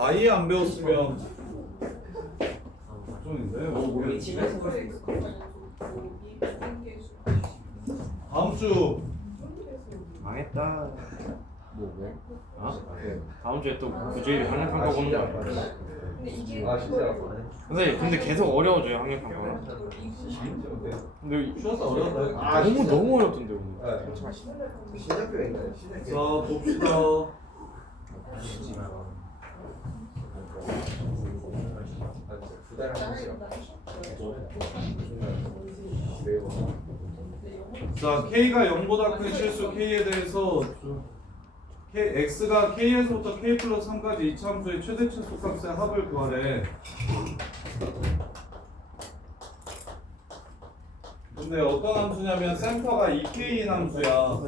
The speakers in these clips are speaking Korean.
아예 안 배웠으면 걱정인데. 우리 집에서 볼 수 있어. 다음 주 망했다. 뭐 왜? 어? 다음 주에 또 구주일 학력평가 보는 거야. 진짜. 근데 계속 어려워져요 학력평가가. 근데 쉬어서 어려웠다. 너무 어렵던데 오늘. 시작표에 있네. 자 봅시다. 두달 한번씩. 자 K가 0보다 큰 실수 K에 대해서 X가 K에서부터 K 플러스 3까지 이차함수의 최대치 속값의 합을 구하래. 근데 어떤 함수냐면 센터가 2K인 함수야.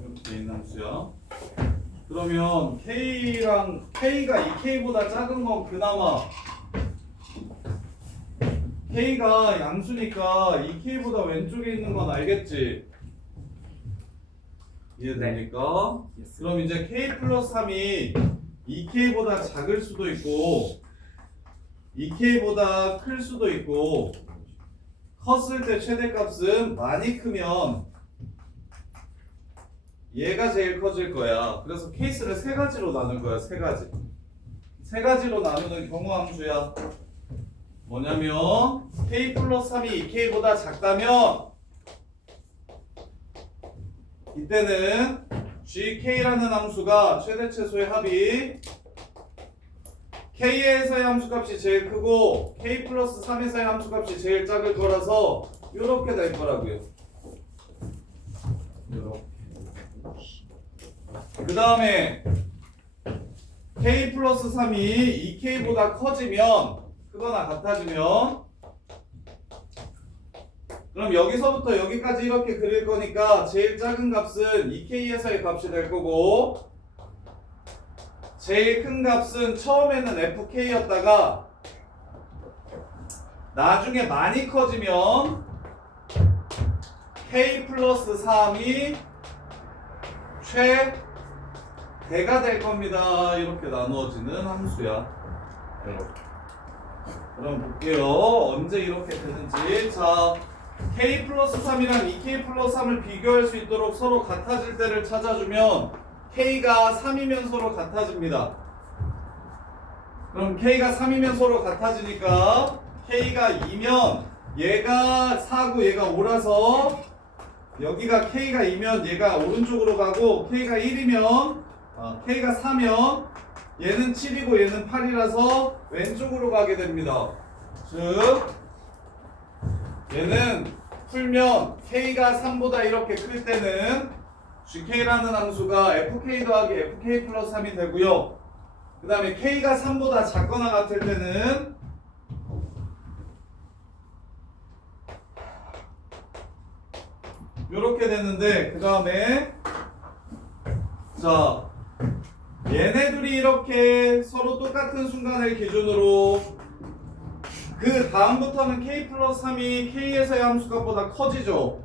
이렇게 함수야. 그러면 K가 2K보다 작은 건 그나마 K가 양수니까 2K보다 왼쪽에 있는 건 알겠지? 이해됩니까? 그럼 이제 K 플러스 3이 2K보다 작을 수도 있고 2K보다 클 수도 있고 컸을 때 최대값은 많이 크면 얘가 제일 커질 거야. 그래서 케이스를 세 가지로 나눌 거야. 세 가지로 나누는 경우 함수야. 뭐냐면 K 플러스 3이 2K보다 작다면 이때는 GK라는 함수가 최대최소의 합이 K에서의 함수값이 제일 크고 K 플러스 3에서의 함수값이 제일 작을 거라서 이렇게 될 거라고요. 그 다음에 K 플러스 3이 2K보다 커지면 크거나 같아지면 그럼 여기서부터 여기까지 이렇게 그릴 거니까 제일 작은 값은 2K에서의 값이 될 거고 제일 큰 값은 처음에는 FK였다가 나중에 많이 커지면 K 플러스 3이 최대가 될 겁니다. 이렇게 나누어지는 함수야. 그럼 볼게요. 언제 이렇게 되는지. 자, K 플러스 3이랑 2K 플러스 3을 비교할 수 있도록 서로 같아질 때를 찾아주면 K가 3이면 서로 같아집니다. 그럼 K가 3이면 서로 같아지니까 K가 2면 얘가 4고 얘가 5라서 여기가 K가 2면 얘가 오른쪽으로 가고 K가 1이면 K가 4면 얘는 7이고 얘는 8이라서 왼쪽으로 가게 됩니다. 즉 얘는 풀면 K가 3보다 이렇게 클 때는 GK라는 함수가 FK 더하기 FK 플러스 3이 되고요. 그 다음에 K가 3보다 작거나 같을 때는 이렇게 되는데 그 다음에 자 얘네들이 이렇게 서로 똑같은 순간을 기준으로 그 다음부터는 K 플러스 3이 K에서의 함수값보다 커지죠.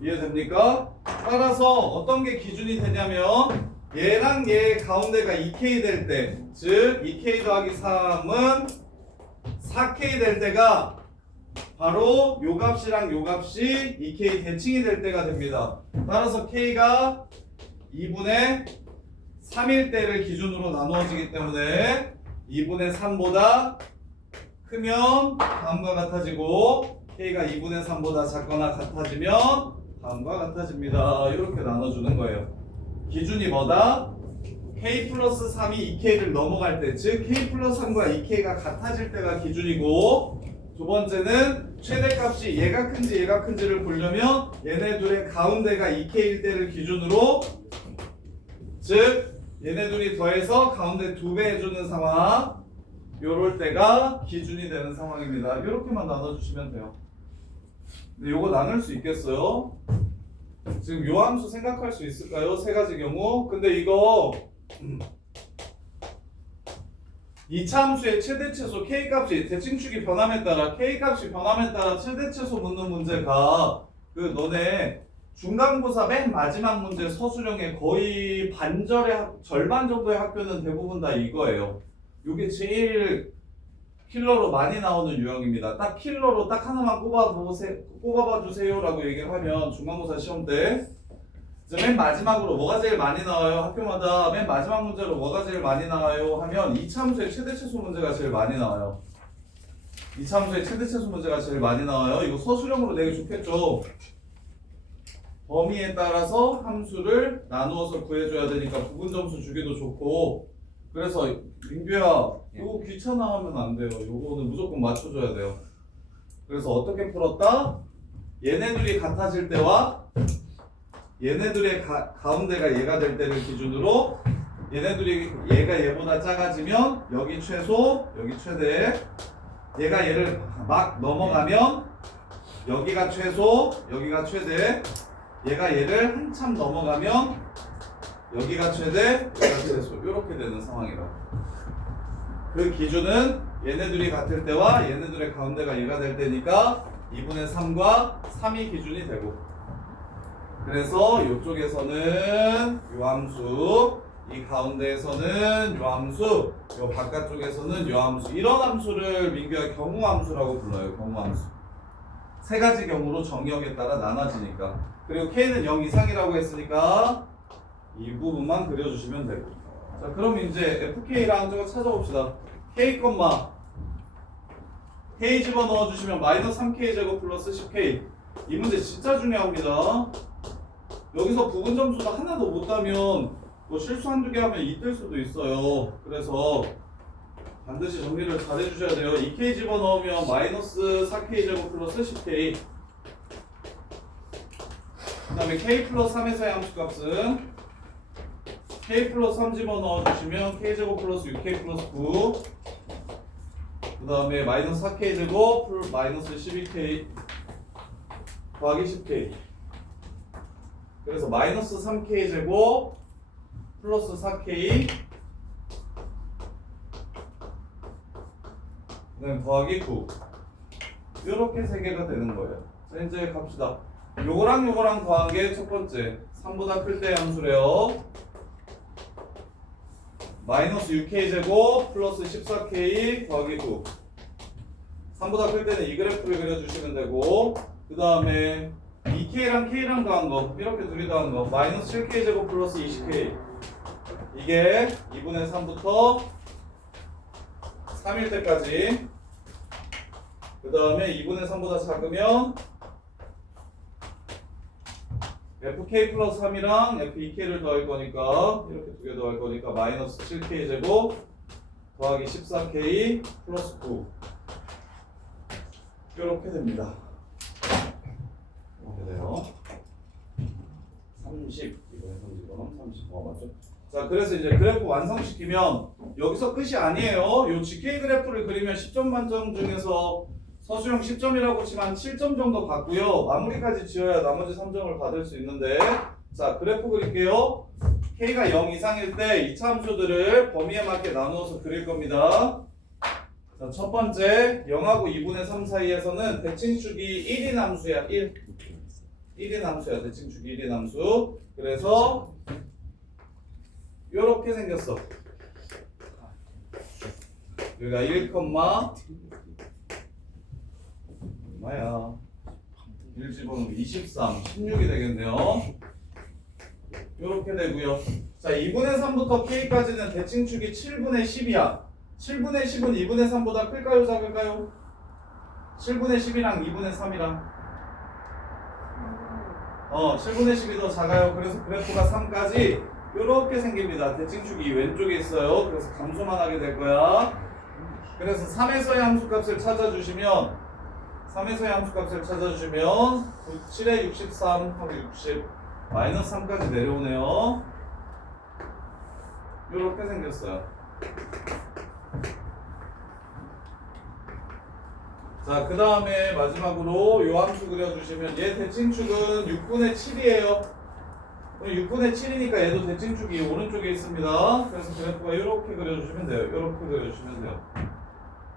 이해됩니까? 따라서 어떤 게 기준이 되냐면 얘랑 얘 가운데가 2K 될 때, 즉 2K 더하기 3은 4K 될 때가 바로 요 값이랑 요 값이 2K 대칭이 될 때가 됩니다. 따라서 K가 2분의 3일 때를 기준으로 나누어지기 때문에 2분의 3보다 크면 다음과 같아지고 K가 2분의 3보다 작거나 같아지면 다음과 같아집니다. 이렇게 나눠주는 거예요. 기준이 뭐다? K 플러스 3이 2K를 넘어갈 때, 즉 K 플러스 3과 2K가 같아질 때가 기준이고 두 번째는 최대값이 얘가 큰지 얘가 큰지를 보려면 얘네 둘의 가운데가 2K일 때를 기준으로 즉 얘네 둘이 더해서 가운데 2배 해주는 상황 요럴 때가 기준이 되는 상황입니다. 이렇게만 나눠주시면 돼요. 근데 요거 나눌 수 있겠어요? 지금 요 함수 생각할 수 있을까요? 세 가지 경우. 근데 이거 2차 함수의 최대최소 K값이 대칭축이 변함에 따라 K값이 변함에 따라 최대최소 묻는 문제가 그 너네 중간고사 맨 마지막 문제 서술형의 거의 절반 정도의 학교는 대부분 다 이거예요. 이게 제일 킬러로 많이 나오는 유형입니다. 딱 킬러로 딱 하나만 꼽아봐 주세요라고 얘기를 하면 중간고사 시험 때 이제 맨 마지막으로 뭐가 제일 많이 나와요? 학교마다 맨 마지막 문제로 뭐가 제일 많이 나와요? 하면 이차함수의 최대 최소 문제가 제일 많이 나와요. 이차함수의 최대 최소 문제가 제일 많이 나와요. 이거 서술형으로 내기 좋겠죠. 범위에 따라서 함수를 나누어서 구해줘야 되니까 부분 점수 주기도 좋고. 그래서 민규야 이거 귀찮아 하면 안 돼요. 이거는 무조건 맞춰줘야 돼요. 그래서 어떻게 풀었다? 얘네들이 같아질 때와 얘네들의 가운데가 얘가 될 때를 기준으로 얘네들이 얘가 얘보다 작아지면 여기 최소 여기 최대, 얘가 얘를 막 넘어가면 여기가 최소 여기가 최대, 얘가 얘를 한참 넘어가면 여기가 최대 여기가 최소 이렇게 되는 상황이라고. 그 기준은 얘네들이 같을 때와 얘네들의 가운데가 얘가 될 때니까 2분의 3과 3이 기준이 되고, 그래서 이쪽에서는 요 함수, 이 가운데에서는 요 함수, 요 바깥쪽에서는 요 함수, 이런 함수를 민규가 경우함수라고 불러요. 경우함수. 세 가지 경우로 정의역에 따라 나눠지니까. 그리고 K는 0 이상이라고 했으니까 이 부분만 그려주시면 되고. 자, 그럼 이제 FK랑 저거 찾아봅시다. K, K 집어넣어 주시면 마이너스 3K 제곱 플러스 10K. 이 문제 진짜 중요합니다. 여기서 부분 점수가 하나도 못 따면 뭐 실수 한두 개 하면 이뜰 수도 있어요. 그래서 반드시 정리를 잘 해주셔야 돼요. 2K 집어넣으면 마이너스 4K 제곱 플러스 10K. 그 다음에 K 플러스 3에서의 함수값은 K 플러스 3 집어넣어 주시면 K 제곱 플러스 6K 플러스 9. 그 다음에 마이너스 4K 제곱 마이너스 12K 더하기 10K. 그래서 마이너스 3K 제곱 플러스 4K 그다음 더하기 9. 이렇게 세 개가 되는 거예요. 자, 이제 갑시다. 요거랑 요거랑 더한 게 첫 번째 3보다 클 때 함수래요. 마이너스 6K 제곱 플러스 14K 더하기 9. 3보다 클 때는 이 그래프를 그려주시면 되고, 그 다음에 2K랑 K랑 더한 거, 이렇게 둘이 더한 거, 마이너스 7K 제곱 플러스 20K. 이게 2분의 3부터 3일 때까지. 그 다음에 2분의 3보다 작으면 FK 플러스 3이랑 F2K를 더할 거니까, 이렇게 두 개 더할 거니까 마이너스 7K 제곱 더하기 14K 플러스 9. 이렇게 됩니다. 이렇게 돼요. 30, 이번에 30, 맞죠? 자, 그래서 이제 그래프 완성시키면 여기서 끝이 아니에요. 요 GK 그래프를 그리면 10점 만점 중에서 서술형 10점이라고 치면 7점 정도 받고요. 마무리까지 지어야 나머지 3점을 받을 수 있는데, 자, 그래프 그릴게요. K가 0 이상일 때 2차 함수들을 범위에 맞게 나누어서 그릴 겁니다. 자, 첫 번째 0하고 2분의 3 사이에서는 대칭축이 1인 함수야. 1인 함수야. 대칭축이 1인 함수. 그래서 요렇게 생겼어. 여기가 1, 얼마야? 1 집어넣으면 23, 16이 되겠네요. 요렇게 되고요. 자, 2분의 3부터 K까지는 대칭축이 7분의 10이야. 7분의 10은 2분의 3보다 클까요? 작을까요? 7분의 10이랑 2분의 3이랑 7분의 10이 더 작아요. 그래서 그래프가 3까지 요렇게 생깁니다. 대칭축이 왼쪽에 있어요. 그래서 감소만 하게 될 거야. 그래서 3에서의 함수값을 찾아주시면 7에 63 하고 60 마이너스 3까지 내려오네요. 요렇게 생겼어요. 자, 그 다음에 마지막으로 요 함수 그려주시면 얘 대칭축은 6분의 7이에요. 6분의 7이니까 얘도 대칭축이 오른쪽에 있습니다. 그래서 그래프가 이렇게 그려주시면 돼요. 이렇게 그려주시면 돼요.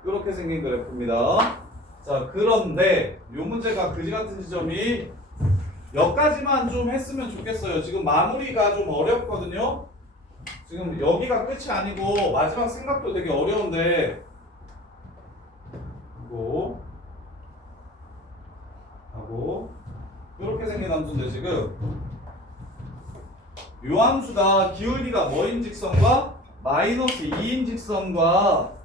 이렇게 생긴 그래프입니다. 자, 그런데 요 문제가 그지 같은 지점이 여기까지만 좀 했으면 좋겠어요. 지금 마무리가 좀 어렵거든요. 지금 여기가 끝이 아니고 마지막 생각도 되게 어려운데 이거 하고 이렇게 생긴 함수인데 지금 요 함수가 기울기가 뭐인 직선과 마이너스 2인 직선과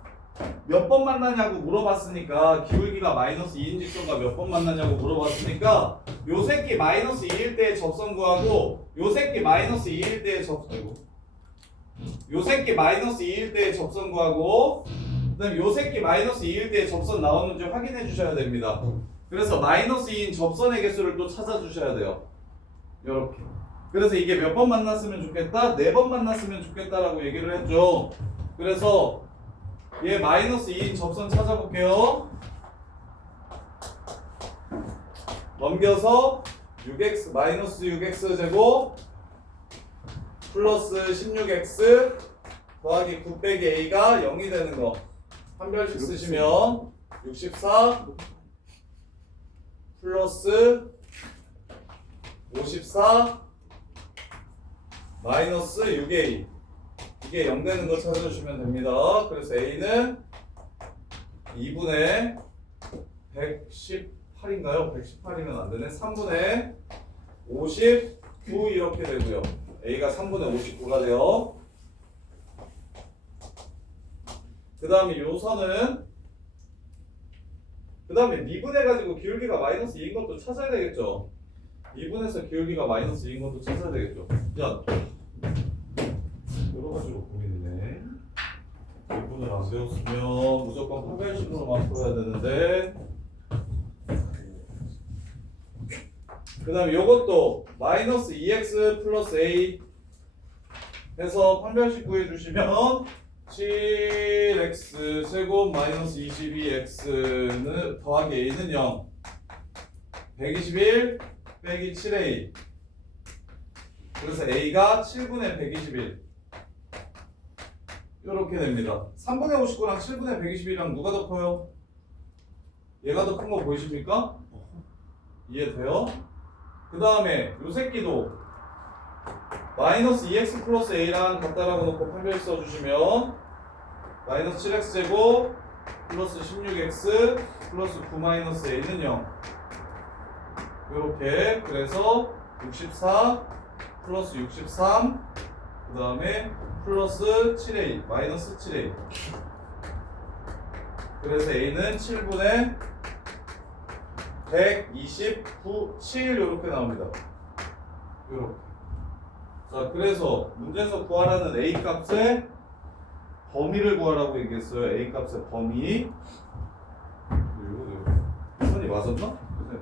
몇 번 만나냐고 물어봤으니까 기울기가 마이너스 2인 직선과 몇 번 만나냐고 물어봤으니까 요 새끼 마이너스 2일 때의 접선 구하고 요 새끼 마이너스 2일 때의 접선 요 새끼 마이너스 2일 때의 접선 구하고 그다음에 요 새끼 마이너스 2일 때의 접선 나오는지 확인해 주셔야 됩니다. 그래서 마이너스 2인 접선의 개수를 또 찾아주셔야 돼요. 요렇게. 그래서 이게 몇 번 만났으면 좋겠다? 4번 만났으면 좋겠다라고 얘기를 했죠. 그래서 얘 마이너스 2인 접선 찾아볼게요. 넘겨서 6x 마이너스 6x 제곱 플러스 16x 더하기 9 빼기 a가 0이 되는 거 한 별씩 쓰시면 64 플러스 54 마이너스 6a 이게 0 되는 거 찾아주시면 됩니다. 그래서 a는 2분의 118인가요? 118이면 안 되네. 3분의 59 이렇게 되고요. a가 3분의 59가 돼요. 그 다음에 요 선은 그 다음에 미분해가지고 기울기가 마이너스 2인 것도 찾아야 되겠죠. 미분해서 기울기가 마이너스 2인 것도 찾아야 되겠죠. 야, 여러 가지로 고민이네. 미분을 안 배웠으면 무조건 판별식으로만 풀어야 되는데. 그 다음에 요것도 마이너스 2x 플러스 a 해서 판별식 구해주시면 7x 제곱 마이너스 22x는 더하기 a는 0 121 빼기 7a 그래서 a가 7분의 121 이렇게 됩니다. 3분의 59랑 7분의 121이랑 누가 더 커요? 얘가 더 큰 거 보이십니까? 이해돼요? 그 다음에 요 새끼도 마이너스 2x 플러스 a랑 같다라고 놓고 판별식 써주시면 마이너스 7x 제곱 플러스 16x 플러스 9 마이너스 a는 0 요렇게 그래서 64 플러스 63 그 다음에 플러스 7a 마이너스 7a 그래서 a는 7분의 129 7 요렇게 나옵니다. 요렇게. 자 그래서 문제에서 구하라는 a 값의 범위를 구하라고 얘기했어요. a 값의 범위. 이거 선이 맞았나?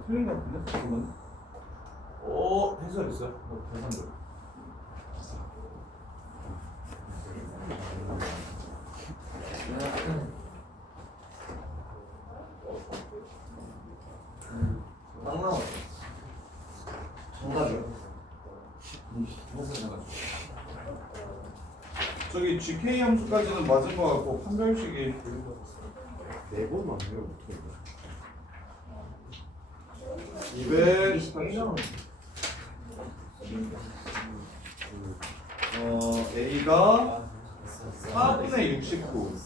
틀린 것 같은데? 잠깐만. 해설했어요? 계산대로. 정답이요. 저기 GK 함수까지는 맞은 것 같고 판별식이 4번만 배우면 어떻게 돼? 280 A가 4분의 69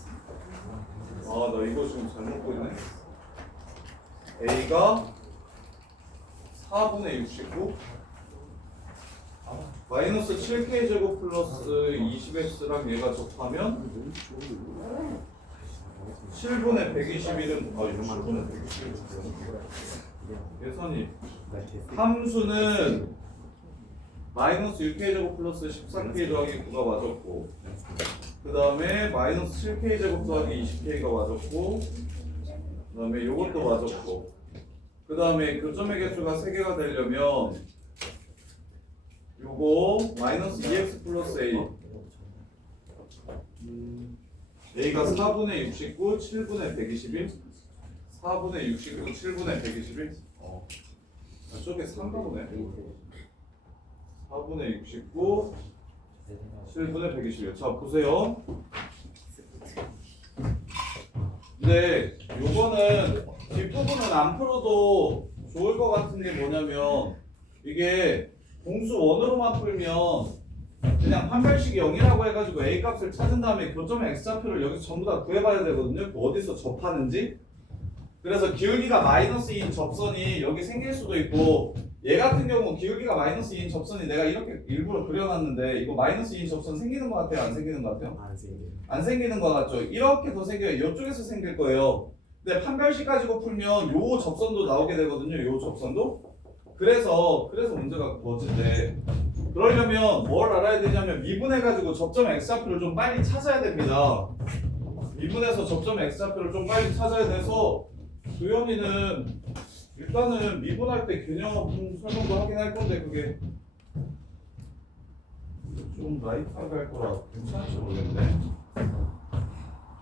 나 이거 지금 잘못 보이네. A가 4분의 69 마이너스 7K 제곱 플러스 20X랑 얘가 접하면 7분의 121은 7분의 121은 예선이 함수는 마이너스 6K 제곱 플러스 14K 더하기 9가 맞았고 그 다음에 마이너스 7K 제곱 더하기 20K가 맞았고 그 다음에 요것도 맞았고 그 다음에 교점의 개수가 3개가 되려면 요거 마이너스 2x 플러스 a a가 4분의 69 7분의 121 4분의 69 7분의 121 저게 3가 보네 4분의 69 7분의 121 자 보세요. 근데 요거는 뒷부분은 안 풀어도 좋을 것 같은 게 뭐냐면 이게 공수 원으로만 풀면 그냥 판별식이 0이라고 해가지고 A 값을 찾은 다음에 교점의 X좌표를 여기서 전부 다 구해봐야 되거든요. 그 어디서 접하는지. 그래서 기울기가 -2인 접선이 여기 생길 수도 있고, 얘 같은 경우 기울기가 -2인 접선이 내가 이렇게 일부러 그려놨는데 이거 -2인 접선 생기는 것 같아요? 안 생기는 것 같아요? 안 생겨요. 안 생기는 것 같죠? 이렇게 더 생겨요. 이쪽에서 생길 거예요. 근데 판별식 가지고 풀면 요 접선도 나오게 되거든요. 요 접선도. 그래서 문제가 그거인데, 그러려면 뭘 알아야 되냐면 미분해가지고 접점 X좌표를 좀 빨리 찾아야 됩니다. 미분해서 접점 X좌표를 좀 빨리 찾아야 돼서 도현이는 일단은 미분할 때 개념 설명도 하긴 할 건데 그게 좀 라이트하게 할 거라 괜찮을지 모르겠네.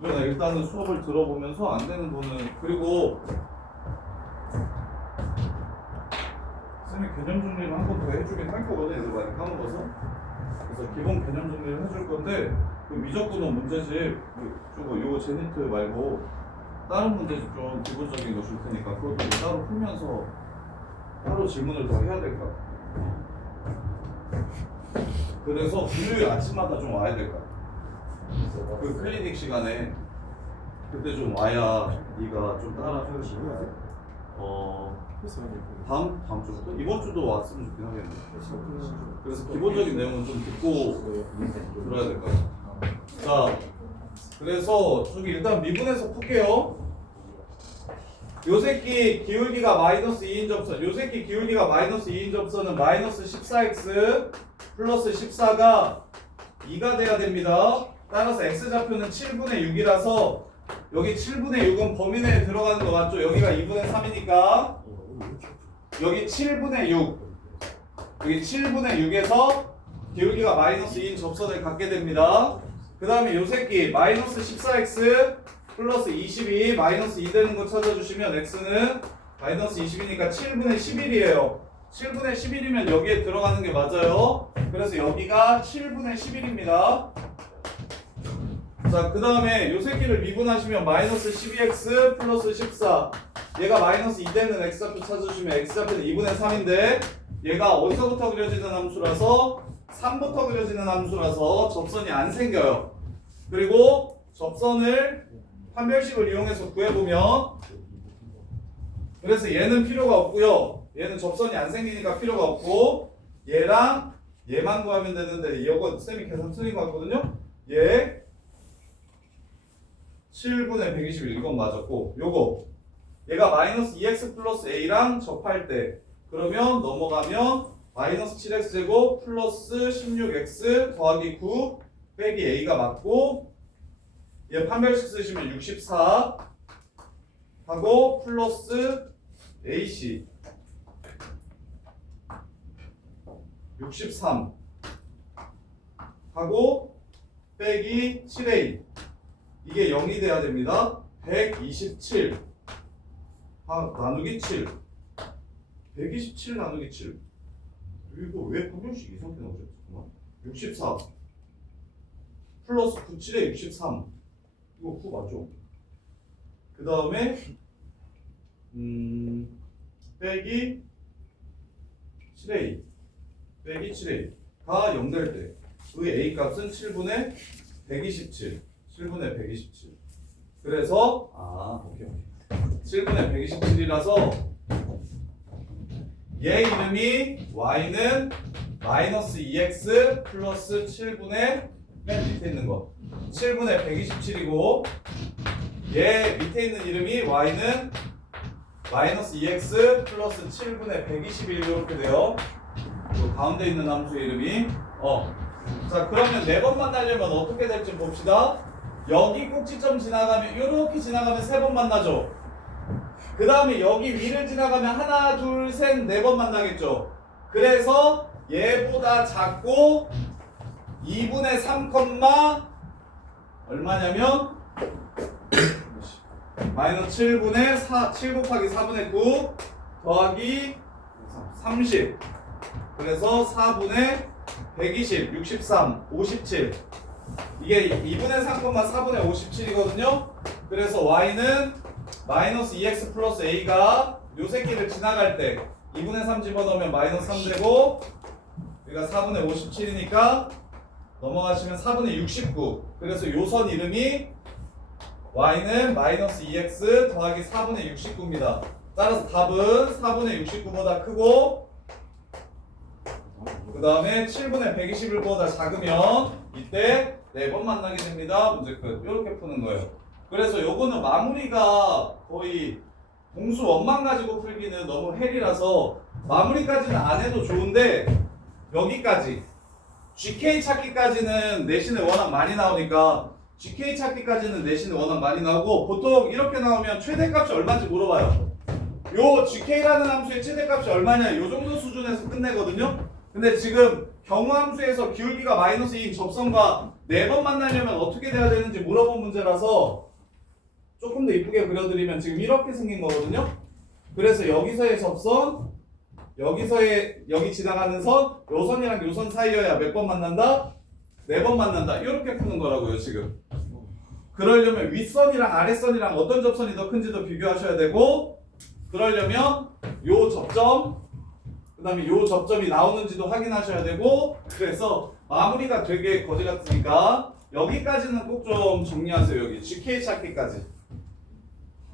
도현아 일단은 수업을 들어보면서 안 되는 거는, 그리고 쌤이 개념 정리를 한 번 더 해주긴 할 거거든. 애들 많이 까먹어서. 그래서 기본 개념 정리를 해줄 건데 그 미적분원 문제집 저거 요거 제니트 말고 다른 문제집 좀 기본적인 거 줄 테니까 그것도 따로 풀면서 따로 질문을 더 해야 될 것 같아. 그래서 금요일 아침마다 좀 와야 될 것 같아. 그 클리닉 시간에 그때 좀 와야 네가 좀 따라 다음 주부터? 이번 주도 왔으면 좋긴 하겠네. 그래서 기본적인 내용은 좀 듣고 들어야 될 것 같아. 자, 그래서 저기 일단 미분해서 풀게요. 요 새끼 기울기가 -2인 접선, 요 새끼 기울기가 -2인 접선은 -14x 플러스 14가 2가 돼야 됩니다. 따라서 x좌표는 7분의 6이라서 여기 7분의 6은 범위 내에 들어가는 거 맞죠? 여기가 2분의 3이니까 여기 7분의 6, 여기 7분의 6에서 기울기가 -2인 접선을 갖게 됩니다. 그 다음에 요 새끼 -14x 플러스 22 -2 되는 거 찾아주시면 x는 -20이니까 7분의 11이에요. 7분의 11이면 여기에 들어가는 게 맞아요. 그래서 여기가 7분의 11입니다. 자, 그 다음에 요 새끼를 미분하시면 -12x 플러스 14, 얘가 -2 되는 x좌표 찾아주시면 x좌표는 2분의 3인데 얘가 어디서부터 그려지는 함수라서 3부터 그려지는 함수라서 접선이 안 생겨요. 그리고 접선을 판별식을 이용해서 구해보면, 그래서 얘는 필요가 없고요, 얘는 접선이 안 생기니까 필요가 없고 얘랑 얘만 구하면 되는데 이거 쌤이 계산 틀린 거 같거든요. 얘 7분의 121 이건 맞았고, 요거 얘가 -2x 플러스 a랑 접할 때 그러면 넘어가면 -7x 제곱 플러스 16x 더하기 9 빼기 a가 맞고, 얘 판별식 쓰시면 64 하고 플러스 ac 63 하고 빼기 7a, 이게 0이 돼야 됩니다. 127 나누기 7, 127 나누기 7, 이거 왜 판별식 이상하게 나오죠? 잠깐만. 64 플러스 97에 63, 이거 9 맞죠? 그 다음에 빼기 7a 빼기 7a가 0 될 때 그 a 값은 7분의 127, 7분의 127. 그래서 오케이. 7분의 127이라서 얘 이름이 y는 -2x 플러스 7분의 맨 밑에 있는 거 7분의 127이고, 얘 밑에 있는 이름이 y는 -2x 플러스 7분의 121 이렇게 돼요. 그 가운데 있는 함수의 이름이 자, 그러면 4번 만나려면 어떻게 될지 봅시다. 여기 꼭지점 지나가면 이렇게 지나가면 3번 만나죠. 그 다음에 여기 위를 지나가면 하나, 둘, 셋, 4번 만나겠죠. 그래서 얘보다 작고 2분의 3, 얼마냐면 -7분의 4, 7 곱하기 4분의 9 더하기 30, 그래서 4분의 120, 63, 57, 이게 2분의 3, 4분의 57이거든요. 그래서 y는 -2x 플러스 a가 요 새끼를 지나갈 때 2분의 3 집어넣으면 마이너스 3 되고 여기가 4분의 57이니까 넘어가시면 4분의 69. 그래서 요선 이름이 y는 마이너스 2x 더하기 4분의 69입니다. 따라서 답은 4분의 69보다 크고 그 다음에 7분의 121보다 작으면 이때 4번 만나게 됩니다. 문제 끝. 이렇게 푸는 거예요. 그래서 요거는 마무리가 거의 공수 원만 가지고 풀기는 너무 헬이라서 마무리까지는 안 해도 좋은데 여기까지 GK 찾기까지는 내신에 워낙 많이 나오니까 GK 찾기까지는 내신에 워낙 많이 나오고 보통 이렇게 나오면 최대값이 얼마인지 물어봐요. 요 GK라는 함수의 최대값이 얼마냐 요 정도 수준에서 끝내거든요. 근데 지금 경우함수에서 기울기가 마이너스 2인 접선과 4번 만나려면 어떻게 돼야 되는지 물어본 문제라서 조금 더 이쁘게 그려드리면 지금 이렇게 생긴 거거든요. 그래서 여기서의 접선, 여기 지나가는 선, 요 선이랑 요 선 사이여야 몇 번 만난다? 4번 만난다. 이렇게 푸는 거라고요 지금. 그러려면 윗선이랑 아랫선이랑 어떤 접선이 더 큰지도 비교하셔야 되고 그러려면 요 접점 그 다음에 요 접점이 나오는지도 확인하셔야 되고 그래서 마무리가 되게 거지 같으니까 여기까지는 꼭 좀 정리하세요. 여기 GK 찾기까지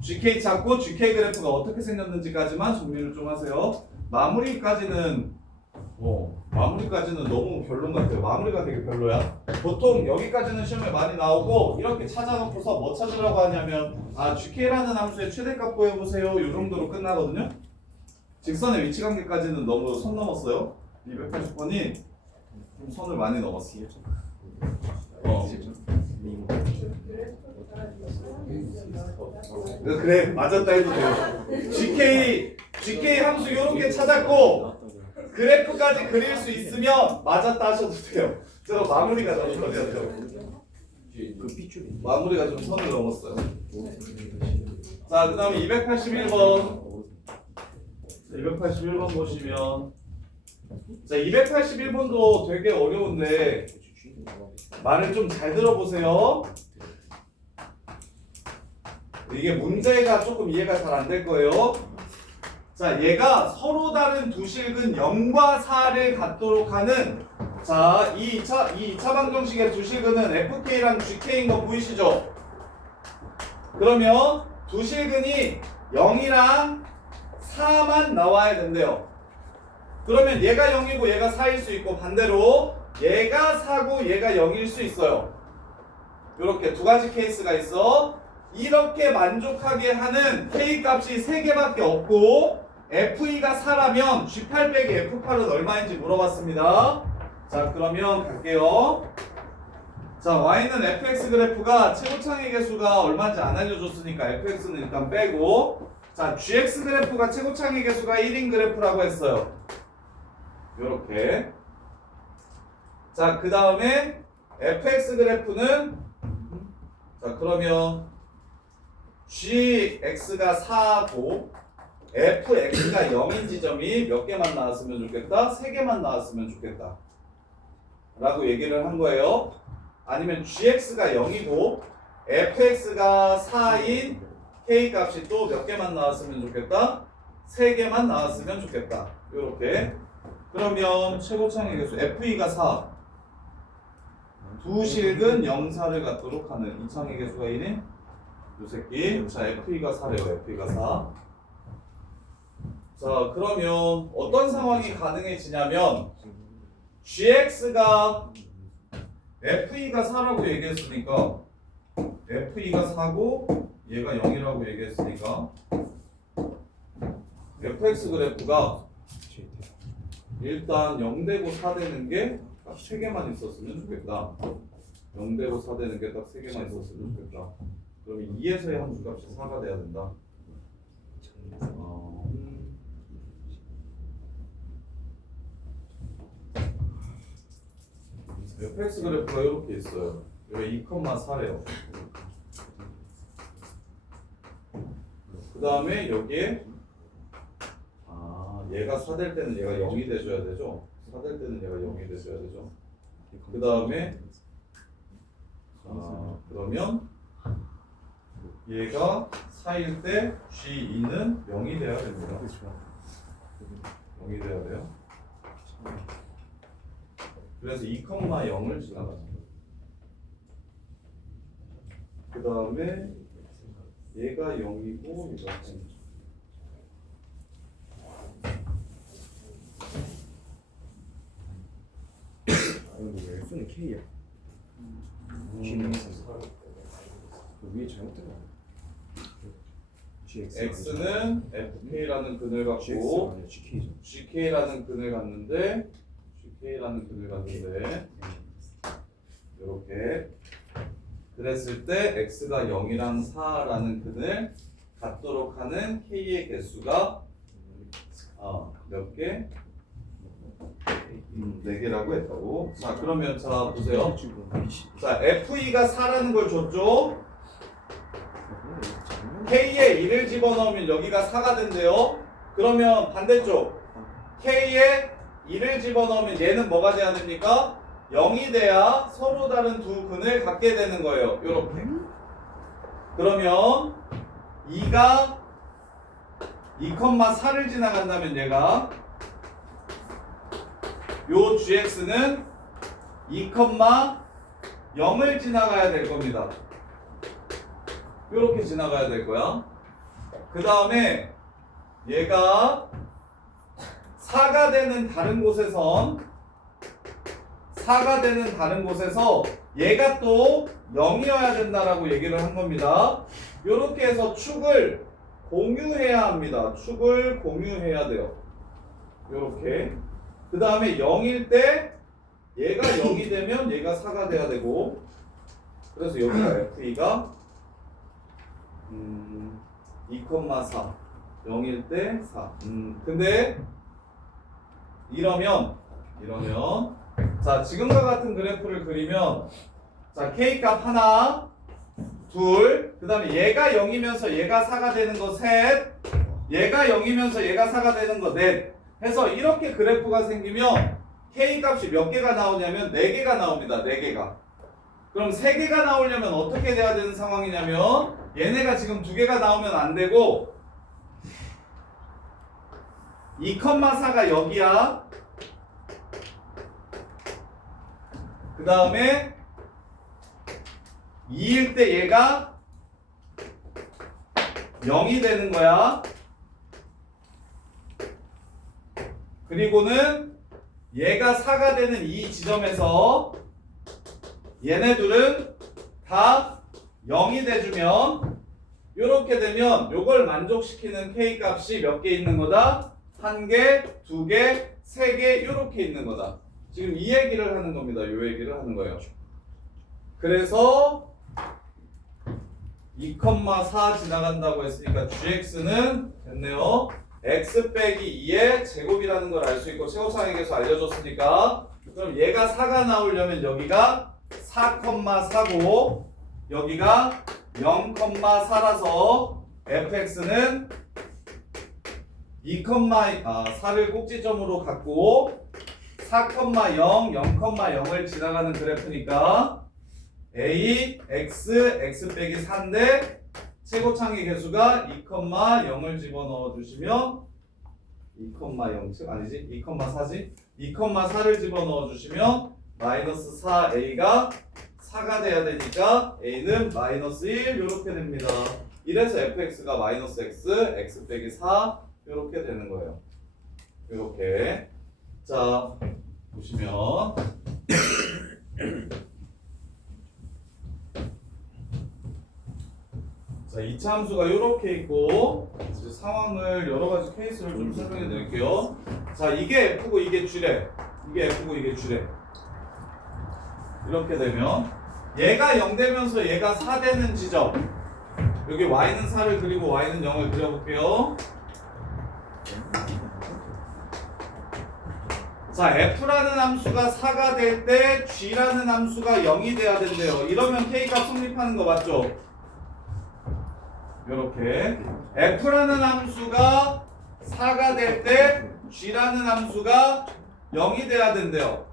GK 찾고 GK 그래프가 어떻게 생겼는지까지만 정리를 좀 하세요. 마무리까지는 너무 별론 같아요. 마무리가 되게 별로야. 보통 여기까지는 시험에 많이 나오고 이렇게 찾아놓고서 뭐 찾으라고 하냐면 GK라는 함수의 최대값 구해보세요. 이 정도로 끝나거든요. 직선의 위치 관계까지는 너무 선 넘었어요. 280번이 좀 선을 많이 넘었어요. 그래 맞았다 해도 돼요. GK 함수 이렇게 찾았고 그래프까지 그릴 수 있으면 맞았다 하셔도 돼요. 제가 마무리가 너무 거리였죠. 마무리가 좀 선을 넘었어요. 자, 그 다음에 281번. 281번 보시면 자, 281번도 되게 어려운데 말을 좀 잘 들어보세요. 이게 문제가 조금 이해가 잘 안 될 거예요. 자, 얘가 서로 다른 두 실근 0과 4를 갖도록 하는 자, 이 2차 방정식의 두 실근은 FK랑 GK인 거 보이시죠? 그러면 두 실근이 0이랑 4만 나와야 된대요. 그러면 얘가 0이고 얘가 4일 수 있고 반대로 얘가 4고 얘가 0일 수 있어요. 이렇게 두 가지 케이스가 있어. 이렇게 만족하게 하는 K 값이 3개밖에 없고 FE가 4라면 G8 빼기 F8은 얼마인지 물어봤습니다. 자, 그러면 갈게요. 자, Y는 fx 그래프가 최고창의 개수가 얼마인지 안 알려줬으니까 fx는 일단 빼고 자, gx 그래프가 최고창의 개수가 1인 그래프라고 했어요. 요렇게 자, 그 다음에 fx 그래프는 자, 그러면 gx가 4고 fx가 0인 지점이 몇 개만 나왔으면 좋겠다? 3개만 나왔으면 좋겠다 라고 얘기를 한 거예요. 아니면 gx가 0이고 fx가 4인 k 값이 또 몇 개만 나왔으면 좋겠다? 3개만 나왔으면 좋겠다. 요렇게 그러면 최고창의 개수 FE가 4 두 실근 0, 4를 갖도록 하는 이창의 개수가 1인 요 새끼 자 FE가 4래요. FE가 4 자, 그러면 어떤 상황이 가능해지냐면 gx가 FE가 4라고 얘기했으니까 FE가 4고 얘가 0이라고 얘기했으니까 fx 그래프가 일단 0 되고 4 되는 게 딱 3개만 있었으면 좋겠다. 0 되고 4 되는 게 딱 3개만 있었으면 좋겠다. 그러면 2에서의 함수값이 4가 돼야 된다. fx 그래프가 이렇게 있어요. 여기 2,4래요. 그 다음에 여기에 얘가 4 될 때는 얘가 0이 돼줘야 되죠. 4 될 때는 얘가 0이 돼줘야 되죠. 그 다음에 그러면 얘가 4일 때 G2는 0이 돼야 됩니다. 0이 돼야 돼요. 그래서 2,0을 지나가죠. 그 다음에 얘가 0이고 얘가 0이죠. 아니 왜 F는 K야? G는 그 위에 잘못된 거 아니야? GX x는 fk라는 근을 GX 갖고 아니야 GK죠. gk라는 근을 갖는데 이렇게 그랬을 때 x가 0이랑 4라는 근을 갖도록 하는 k의 개수가 몇 개? 4개라고 했다고. 자 그러면 자 보세요. 자 FE가 4라는 걸 줬죠. K에 1을 집어넣으면 여기가 4가 된대요. 그러면 반대쪽 K에 1을 집어넣으면 얘는 뭐가 돼야 됩니까? 0이 돼야 서로 다른 두 근을 갖게 되는 거예요. 요렇게. 그러면 2가 2,4를 지나간다면 얘가 요 gx는 2,0을 지나가야 될 겁니다. 요렇게 지나가야 될 거야. 그 다음에 얘가 4가 되는 다른 곳에서 얘가 또 0이어야 된다라고 얘기를 한 겁니다. 요렇게 해서 축을 공유해야 합니다. 축을 공유해야 돼요. 요렇게. 그 다음에 0일 때 얘가 0이 되면 얘가 4가 돼야 되고, 그래서 여기가 FE가 2,4 0일 때 4. 근데 이러면 자 지금과 같은 그래프를 그리면 자 K 값 하나 둘, 그 다음에 얘가 0이면서 얘가 4가 되는 거 셋, 얘가 0이면서 얘가 4가 되는 거 넷 해서 이렇게 그래프가 생기면 K 값이 몇 개가 나오냐면 4개가 나옵니다. 4개가. 그럼 3개가 나오려면 어떻게 돼야 되는 상황이냐면 얘네가 지금 2개가 나오면 안 되고 2,4가 여기야. 그 다음에 2일 때 얘가 0이 되는 거야. 그리고는 얘가 4가 되는 이 지점에서 얘네 둘은 다 0이 돼주면 이렇게 되면 요걸 만족시키는 K 값이 몇 개 있는 거다? 1개, 2개, 3개 이렇게 있는 거다. 지금 이 얘기를 하는 겁니다. 요 얘기를 하는 거예요. 그래서 2,4 지나간다고 했으니까 gx는 됐네요. x 빼기 2의 제곱이라는 걸 알 수 있고 최고상에게서 알려줬으니까 그럼 얘가 4가 나오려면 여기가 4,4고 여기가 0,4라서 fx는 4를 꼭지점으로 갖고 4,0, 0,0을 지나가는 그래프니까 a, x 빼기 4인데 최고창의 개수가 2,0을 집어넣어 주시면 2,0 아니지 2,4지 2,4를 집어넣어 주시면 마이너스 4a가 4가 돼야 되니까 a는 마이너스 1 이렇게 됩니다. 이래서 fx가 마이너스 x 빼기 4 이렇게 되는 거예요. 이렇게 자 보시면 자 2차 함수가 이렇게 있고 이제 상황을 여러 가지 케이스를 좀 설명해 드릴게요. 자 이게 F고 이게 G래. 이게 F고 이게 G래. 이렇게 되면 얘가 0 되면서 얘가 4 되는 지점 여기 Y는 4를 그리고 Y는 0을 그려볼게요. 자 F라는 함수가 4가 될 때 G라는 함수가 0이 돼야 된대요. 이러면 K값 성립하는 거 맞죠? 이렇게 F라는 함수가 4가 될 때 G라는 함수가 0이 돼야 된대요.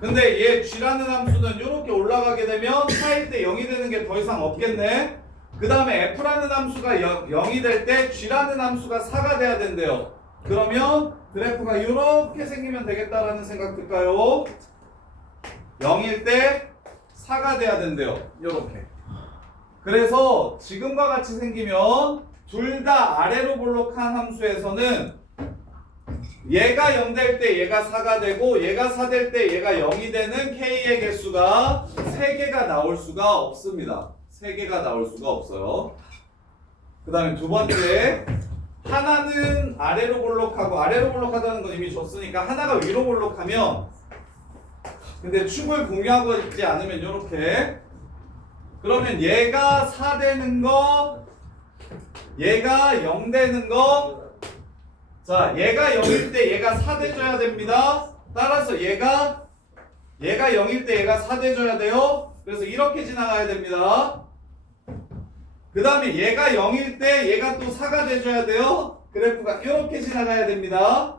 근데 얘 G라는 함수는 이렇게 올라가게 되면 4일 때 0이 되는 게 더 이상 없겠네. 그 다음에 F라는 함수가 0이 될 때 G라는 함수가 4가 돼야 된대요. 그러면 그래프가 이렇게 생기면 되겠다라는 생각 들까요? 0일 때 4가 돼야 된대요. 이렇게. 그래서 지금과 같이 생기면 둘 다 아래로 볼록한 함수에서는 얘가 0 될 때 얘가 4가 되고 얘가 4 될 때 얘가 0이 되는 K의 개수가 3개가 나올 수가 없습니다. 3개가 나올 수가 없어요. 그 다음에 두 번째, 하나는 아래로 볼록하고, 아래로 볼록하다는 건 이미 줬으니까 하나가 위로 볼록하면, 근데 축을 공유하고 있지 않으면 이렇게, 그러면 얘가 4 되는 거, 얘가 0 되는 거, 자, 얘가 0일 때 얘가 4 돼줘야 됩니다. 따라서 얘가 0일 때 얘가 4 돼줘야 돼요. 그래서 이렇게 지나가야 됩니다. 그 다음에 얘가 0일 때 얘가 또 4가 돼줘야 돼요. 그래프가 이렇게 지나가야 됩니다.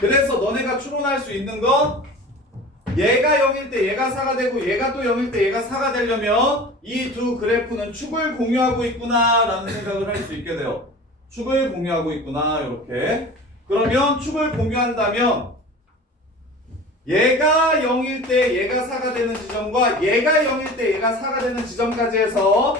그래서 너네가 추론할 수 있는 건 얘가 0일 때 얘가 4가 되고 얘가 또 0일 때 얘가 4가 되려면 이 두 그래프는 축을 공유하고 있구나 라는 생각을 할 수 있게 돼요. 축을 공유하고 있구나 이렇게. 그러면 축을 공유한다면 얘가 0일 때 얘가 4가 되는 지점과 얘가 0일 때 얘가 4가 되는 지점까지 해서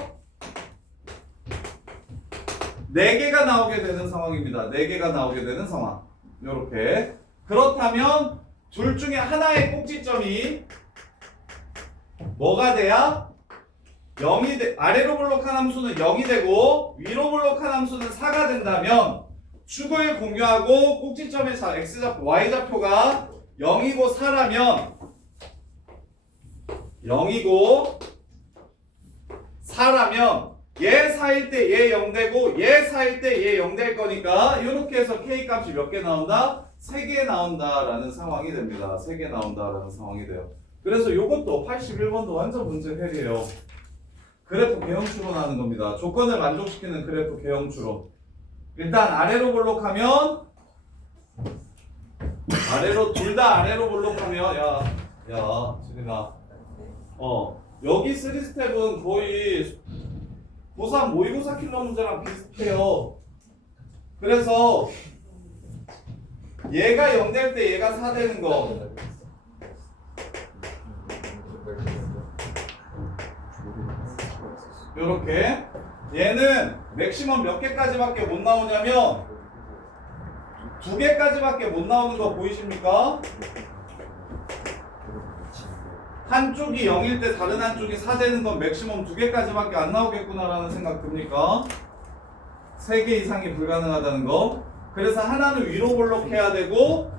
4개가 나오게 되는 상황입니다. 4개가 나오게 되는 상황. 이렇게. 그렇다면 둘 중에 하나의 꼭지점이 뭐가 돼야 0이 아래로 볼록한 함수는 0이 되고 위로 볼록한 함수는 4가 된다면 축을 공유하고 꼭지점의 x좌표, y좌표가 0이고 4라면 0이고 4라면 얘 4일 때 얘 0 되고 얘 4일 때 얘 0 될 거니까 이렇게 해서 k 값이 몇 개 나온다? 3개 나온다라는 상황이 됩니다. 3개 나온다라는 상황이 돼요. 그래서 요것도 81번도 완전 문제 해리에요. 그래프 개형 추론하는 겁니다. 조건을 만족시키는 그래프 개형 추론. 일단 아래로 볼록하면 아래로 둘 다 아래로 볼록하면 야 지린아 여기 3스텝은 거의 고3 모의고사 킬러 문제랑 비슷해요. 그래서 얘가 0 될 때 얘가 4 되는 거 요렇게 얘는 맥시멈 몇 개까지밖에 못 나오냐면 2개까지밖에 못 나오는 거 보이십니까? 한쪽이 0일 때 다른 한쪽이 4 되는 건 맥시멈 2개까지밖에 안 나오겠구나라는 생각 듭니까? 3개 이상이 불가능하다는 거. 그래서 하나는 위로 볼록해야 되고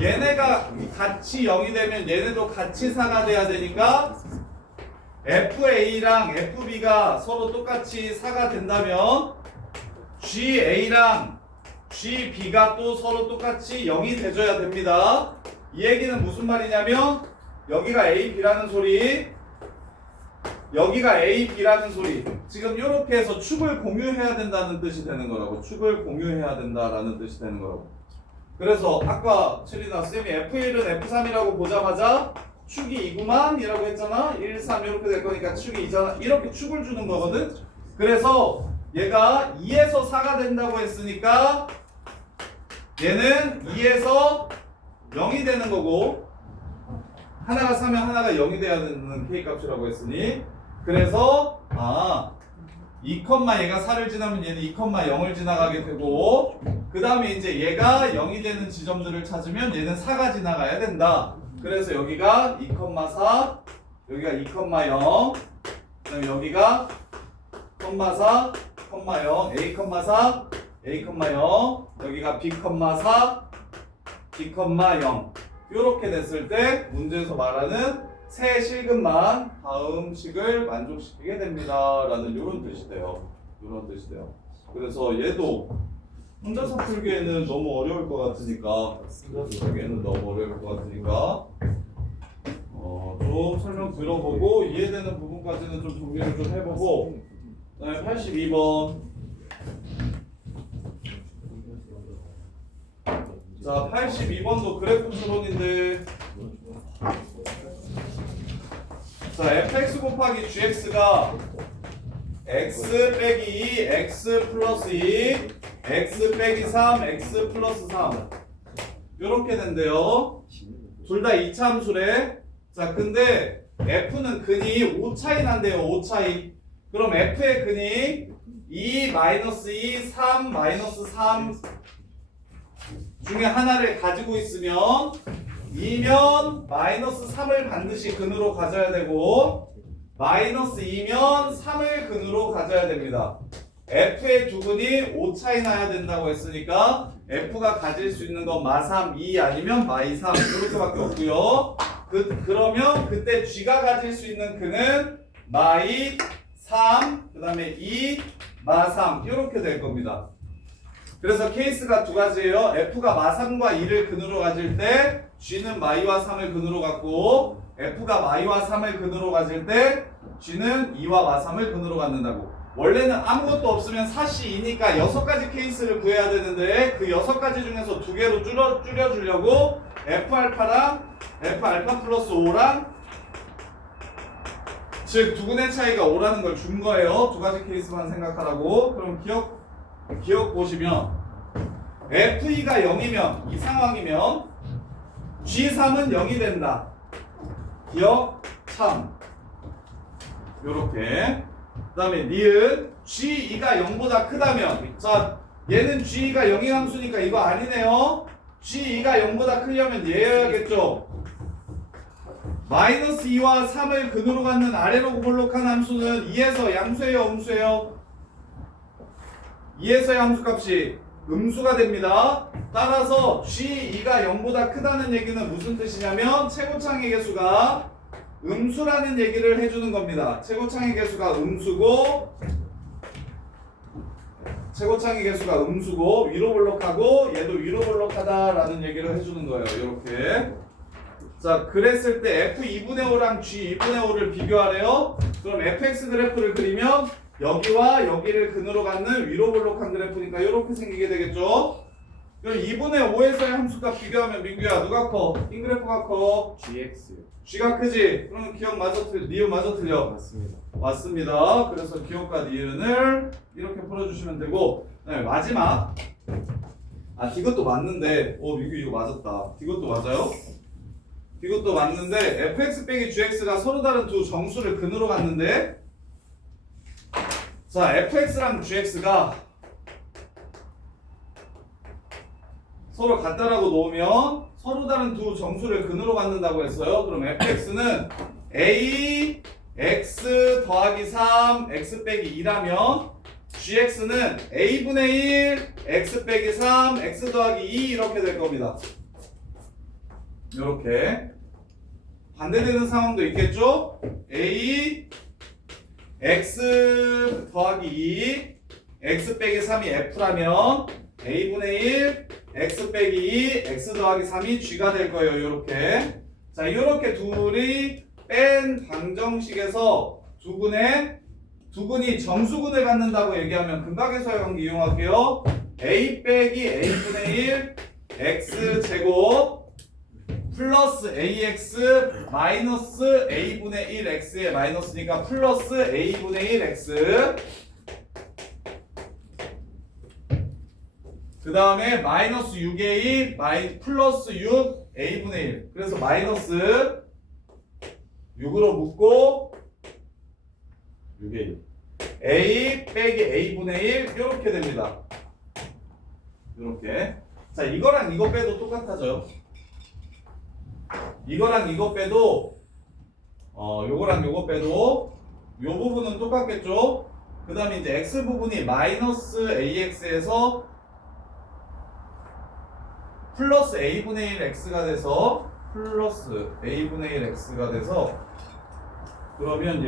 얘네가 같이 0이 되면 얘네도 같이 4가 돼야 되니까 FA랑 FB가 서로 똑같이 4가 된다면 GA랑 GB가 또 서로 똑같이 0이 돼줘야 됩니다. 이 얘기는 무슨 말이냐면 여기가 AB라는 소리, 여기가 AB라는 소리. 지금 이렇게 해서 축을 공유해야 된다는 뜻이 되는 거라고. 축을 공유해야 된다라는 뜻이 되는 거라고. 그래서 아까 칠리나 쌤이 F1은 F3이라고 보자마자 축이 2구만 이라고 했잖아. 1, 3 이렇게 될 거니까 축이 2잖아. 이렇게 축을 주는 거거든. 그래서 얘가 2에서 4가 된다고 했으니까 얘는 2에서 0이 되는 거고 하나가 4면 하나가 0이 돼야 되는 K값이라고 했으니 그래서 2, 얘가 4를 지나면 얘는 2, 0을 지나가게 되고 그 다음에 이제 얘가 0이 되는 지점들을 찾으면 얘는 4가 지나가야 된다. 그래서 여기가 2, 4 여기가 2, 0 그 다음에 여기가 4, 0 A, 4 A, 0 여기가 B, 4 B, 0 이렇게 됐을 때 문제에서 말하는 세 실근만 다음 식을 만족시키게 됩니다 라는 이런 뜻이 돼요. 이런 뜻이 돼요. 그래서 얘도 혼자서 풀기에는 너무 어려울 것 같으니까 혼자서 풀기에는 너무 어려울 것 같으니까 좀 설명 들어보고 이해되는 부분까지는 좀 정리를 좀 해보고 그다음에 82번 자 82번도 그래프 추론인데 자 fx 곱하기 gx가 x 빼기 2 x 플러스 2 x 빼기 3 x 플러스 3 요렇게 된대요. 둘 다 이차함수래. 자 근데 f는 근이 5 차이 난대요. 5 차이. 그럼 f의 근이 2 마이너스 2 3 마이너스 3 중에 하나를 가지고 있으면 2면 마이너스 3을 반드시 근으로 가져야 되고 마이너스 2면 3을 근으로 가져야 됩니다. f의 두 근이 5 차이 나야 된다고 했으니까 f가 가질 수 있는 건 마3 2 아니면 마2 3 이렇게밖에 없고요. 그러면 그때 g가 가질 수 있는 근은 마2 3 그 다음에 2 마3 이렇게 될 겁니다. 그래서 케이스가 두 가지예요. f가 마3과 2를 근으로 가질 때 g는 마2와 3을 근으로 갖고 f가 마2와 3을 근으로 가질 때 g는 2와 마3을 근으로 갖는다고. 원래는 아무것도 없으면 4시 2니까 6가지 케이스를 구해야 되는데 그 6가지 중에서 2개로 줄여주려고 f알파랑 f알파 플러스 5랑 즉 두근의 차이가 5라는 걸 준 거예요. 두 가지 케이스만 생각하라고. 그럼 기억 보시면 f2가 0이면 이 상황이면 g3은 0이 된다. 기억 참 요렇게. 그 다음에 니은 g2가 0보다 크다면 자 얘는 g2가 0의 함수니까 이거 아니네요. g2가 0보다 크려면 얘여야겠죠. 마이너스 2와 3을 근으로 갖는 아래로 볼록한 함수는 2에서 양수예요 음수예요? 2에서의 함수값이 음수가 됩니다. 따라서 g2가 0보다 크다는 얘기는 무슨 뜻이냐면 최고창의 개수가 음수라는 얘기를 해주는 겁니다. 최고창의 개수가 음수고 위로 볼록하고 얘도 위로 볼록하다라는 얘기를 해주는 거예요. 이렇게. 자 그랬을 때 f2분의 5랑 g2분의 5를 비교하래요. 그럼 fx 그래프를 그리면 여기와 여기를 근으로 갖는 위로 볼록한 그래프니까 이렇게 생기게 되겠죠. 그럼 2분의 5에서의 함수값 비교하면 민규야 누가 커? 인 그래프가 커? GX요. g가 크지? 그러면 기억 마저 니은 마저 틀려. 맞습니다. 맞습니다. 그래서 기억과 니은을 이렇게 풀어주시면 되고 네, 마지막 이것도 맞는데 민규 이거 맞았다. 이것도 맞아요? 이것도 맞는데 fx 빼기 gx가 서로 다른 두 정수를 근으로 갖는데 자 fx랑 gx가 서로 같다라고 놓으면 서로 다른 두 정수를 근으로 갖는다고 했어요. 그럼 fx는 a x 더하기 3 x 빼기 2라면 gx는 a분의 1 x 빼기 3 x 더하기 2 이렇게 될 겁니다. 이렇게 반대되는 상황도 있겠죠? a x 더하기 2 x 빼기 3이 f라면 a분의 1 x 빼기 2 x 더하기 3이 g가 될 거예요. 이렇게. 자 이렇게 둘이 뺀 방정식에서 두 근이 정수근을 갖는다고 얘기하면 근각에서의 관계 이용할게요. a 빼기 a분의 1 x 제곱 플러스 ax 마이너스 a분의 1 x의 마이너스니까 플러스 a분의 1 x 그 다음에 마이너스 6a 플러스 6 a분의 1 그래서 마이너스 6으로 묶고 6a a 빼기 a분의 1 이렇게 됩니다. 이렇게. 자 이거랑 이거 빼도 똑같아져요. 이거랑 이거 빼도 요거랑 요거 빼도 요 부분은 똑같겠죠. 그 다음에 이제 x 부분이 마이너스 ax에서 플러스 a분의 1 x가 돼서 플러스 a분의 1 x가 돼서 그러면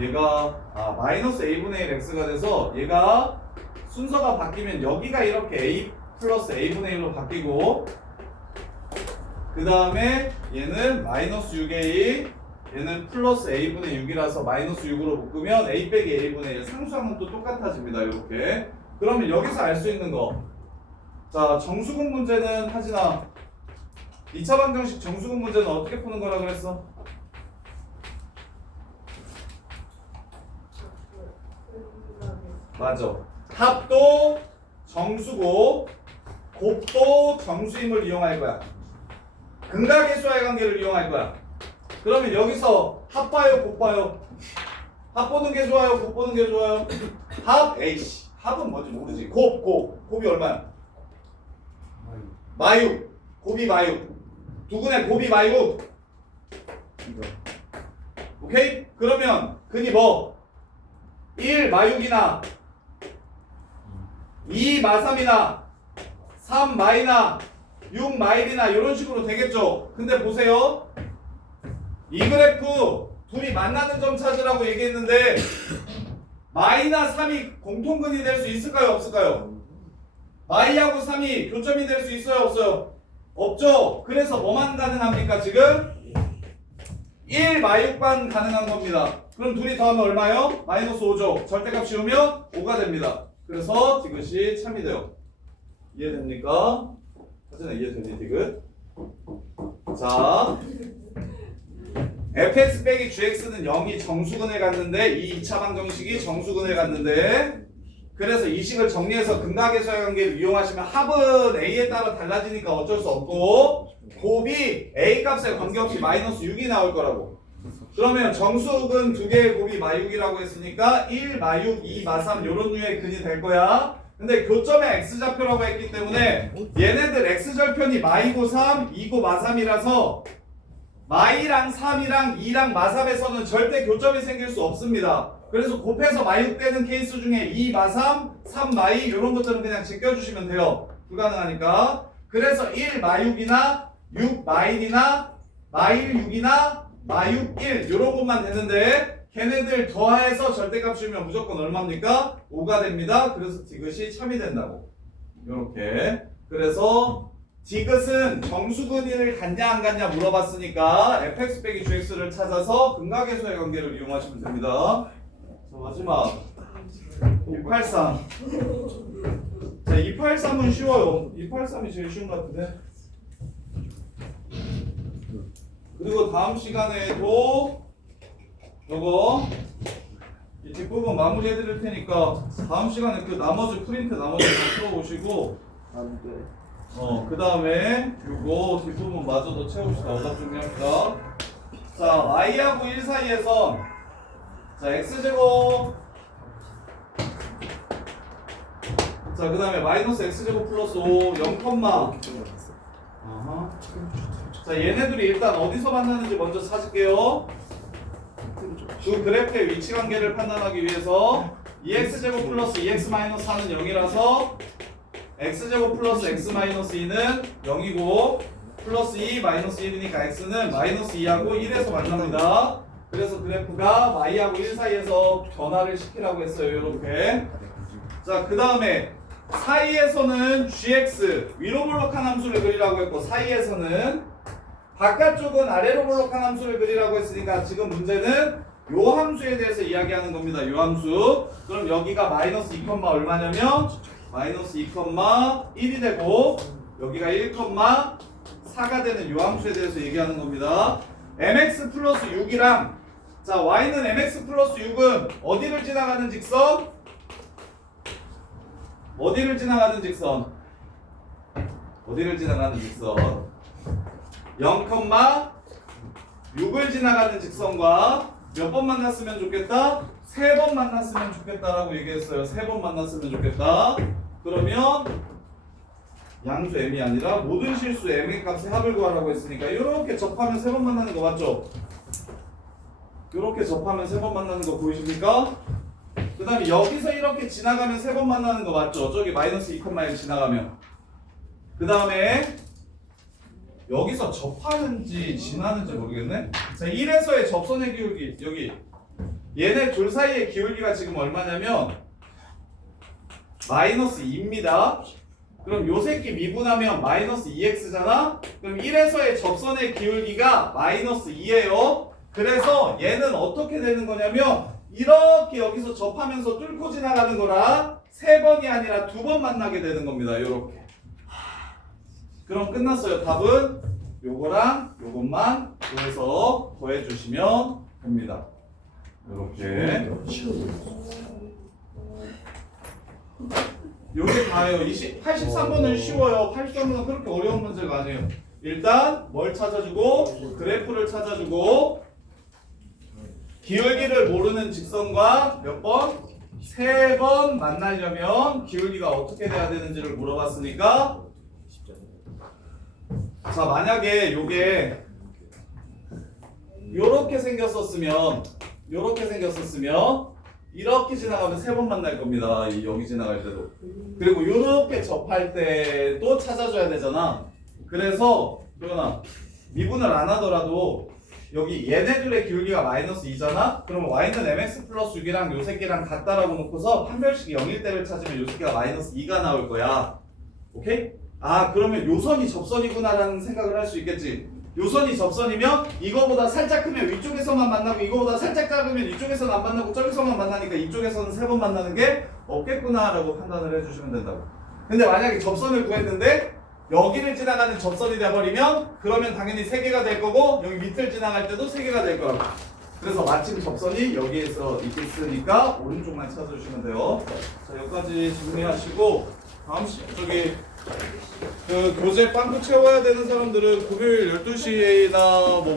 얘가 마이너스 a분의 1 x가 돼서 얘가 순서가 바뀌면 여기가 이렇게 a 플러스 a분의 1로 바뀌고 그 다음에 얘는 마이너스 6a 얘는 플러스 a분의 6이라서 마이너스 6으로 묶으면 a 빼기 a분의 1 상수항은 또 똑같아집니다. 이렇게. 그러면 여기서 알 수 있는 거 자 정수근 문제는 하진아 2차 방정식 정수근 문제는 어떻게 푸는 거라 그랬어? 맞아. 합도 정수고 곱도 정수임을 이용할 거야. 근각계수와의 관계를 이용할 거야. 그러면 여기서 합 봐요, 곱 봐요? 합 보는 게 좋아요, 곱 보는 게 좋아요? 합, 에이씨. 합은 뭔지 모르지. 곱이 얼마야? 마육. 곱이 마육. 두근의 곱이 마육. 이거 오케이? 그러면 근이 뭐? 1 마육이나 2 마삼이나 3 마이나 6 마일이나 이런 식으로 되겠죠? 근데 보세요. 이 그래프 둘이 만나는 점 찾으라고 얘기했는데 마이나 3이 공통근이 될 수 있을까요? 없을까요? 마이하고 3이 교점이 될 수 있어요? 없어요? 없죠? 그래서 뭐만 가능합니까 지금? 1 마육만 가능한 겁니다. 그럼 둘이 더하면 얼마요? 마이너스 5죠. 절대값 씌우면 5가 됩니다. 그래서 디귿이 참이 돼요. 이해됩니까? 하진아 이해되니 디귿? 자, fx 빼기 gx는 0이 정수근을 갖는데 이 2차 방정식이 정수근을 갖는데 그래서 이 식을 정리해서 근각계수의 관계를 이용하시면 합은 a에 따라 달라지니까 어쩔 수 없고 곱이 a 값에 관계없이 마이너스 6이 나올 거라고. 그러면 정수근 두 개의 곱이 마육이라고 했으니까 1 마육 2 마삼 요런 류의 근이 될 거야. 근데 교점에 x좌표라고 했기 때문에 얘네들 x절편이 마이고 3, 2고 마3이라서 마이랑 3이랑 2랑 마3에서는 절대 교점이 생길 수 없습니다. 그래서 곱해서 마육되는 케이스 중에 2 마3, 3 마이 이런 것들은 그냥 제껴주시면 돼요. 불가능하니까. 그래서 1 마육이나 6 마일이나 마일 6이나 마육 1 이런 것만 되는데 걔네들 더해서 절대값 씌우면 무조건 얼마입니까? 5가 됩니다. 그래서 디귿이 참이 된다고. 요렇게. 그래서 디귿은 정수근을 갖냐 안 갖냐 물어봤으니까 fx 빼기 gx를 찾아서 근각계수의 관계를 이용하시면 됩니다. 자, 마지막 283. 자, 283은 쉬워요. 283이 제일 쉬운 것 같은데. 그리고 다음 시간에도 요거 이 뒷부분 마무리해 드릴 테니까 다음 시간에 그 나머지 프린트 나머지 다 풀어보시고 그 다음에 요거 뒷부분 마저도 채웁시다. 오답 정리합시다. 자, y하고 1 사이에선 자, x제곱 자, 그 다음에 마이너스 x제곱 플러스 5 0, 자, 얘네들이 일단 어디서 만나는지 먼저 찾을게요. 두 그래프의 위치 관계를 판단하기 위해서 2x제곱 플러스 2x-4는 0이라서 x제곱 플러스 x-2는 0이고 플러스 2 마이너스 1이니까 x는 마이너스 2하고 1에서 만납니다. 그래서 그래프가 y하고 1 사이에서 변화를 시키라고 했어요. 이렇게. 자, 그 다음에 사이에서는 gx 위로 볼록한 함수를 그리라고 했고 사이에서는 바깥쪽은 아래로 볼록한 함수를 그리라고 했으니까 지금 문제는 요 함수에 대해서 이야기하는 겁니다. 요 함수. 그럼 여기가 마이너스 2, 얼마냐면 마이너스 2, 1이 되고 여기가 1, 4가 되는 요 함수에 대해서 얘기하는 겁니다. mx 플러스 6이랑 자 y는 mx 플러스 6은 어디를 지나가는 직선? 어디를 지나가는 직선? 0,6을 지나가는 직선과 몇 번 만났으면 좋겠다? 3번 만났으면 좋겠다라고 얘기했어요. 3번 만났으면 좋겠다. 그러면 양수 m이 아니라 모든 실수 m의 값의 합을 구하라고 했으니까 이렇게 접하면 3번 만나는 거 맞죠? 이렇게 접하면 3번 만나는 거 보이십니까? 그 다음에 여기서 이렇게 지나가면 3번 만나는 거 맞죠? 저기 마이너스 2,1 지나가면 그 다음에 여기서 접하는지 지나는지 모르겠네. 자, 1에서의 접선의 기울기 여기 얘네 둘 사이의 기울기가 지금 얼마냐면 마이너스 2입니다. 그럼 요 새끼 미분하면 마이너스 2x잖아. 그럼 1에서의 접선의 기울기가 마이너스 2예요. 그래서 얘는 어떻게 되는 거냐면 이렇게 여기서 접하면서 뚫고 지나가는 거라 3번이 아니라 2번 만나게 되는 겁니다. 요렇게. 그럼 끝났어요. 답은 요거랑 요것만 더해서 더해주시면 됩니다. 이렇게. 요게 다예요. 83번은 쉬워요. 83번은 그렇게 어려운 문제가 아니에요. 일단 뭘 찾아주고 그래프를 찾아주고 기울기를 모르는 직선과 몇 번? 3번 만나려면 기울기가 어떻게 돼야 되는지를 물어봤으니까 자 만약에 요게 요렇게 생겼었으면 이렇게 지나가면 3번 만날 겁니다. 여기 지나갈 때도. 그리고 요렇게 접할 때도 찾아줘야 되잖아. 그래서 도현아 미분을 안 하더라도 여기 얘네들의 기울기가 마이너스 2잖아? 그러면 y는 mx 플러스 6이랑 요 새끼랑 같다라고 놓고서 판별식이 0일 때를 찾으면 요 새끼가 마이너스 2가 나올 거야. 오케이? 아 그러면 요선이 접선이구나라는 생각을 할 수 있겠지. 요선이 접선이면 이거보다 살짝 크면 위쪽에서만 만나고 이거보다 살짝 작으면 이쪽에서는 안 만나고 저기서만 만나니까 이쪽에서는 3번 만나는 게 없겠구나라고 판단을 해주시면 된다고. 근데 만약에 접선을 구했는데 여기를 지나가는 접선이 돼버리면 그러면 당연히 3개가 될 거고 여기 밑을 지나갈 때도 3개가 될 거라고. 그래서 마침 접선이 여기에서 있겠으니까 오른쪽만 찾아주시면 돼요. 자 여기까지 정리하시고 다음 저기 그 교재 빵꾸 채워야 되는 사람들은 금요일 12시나 뭐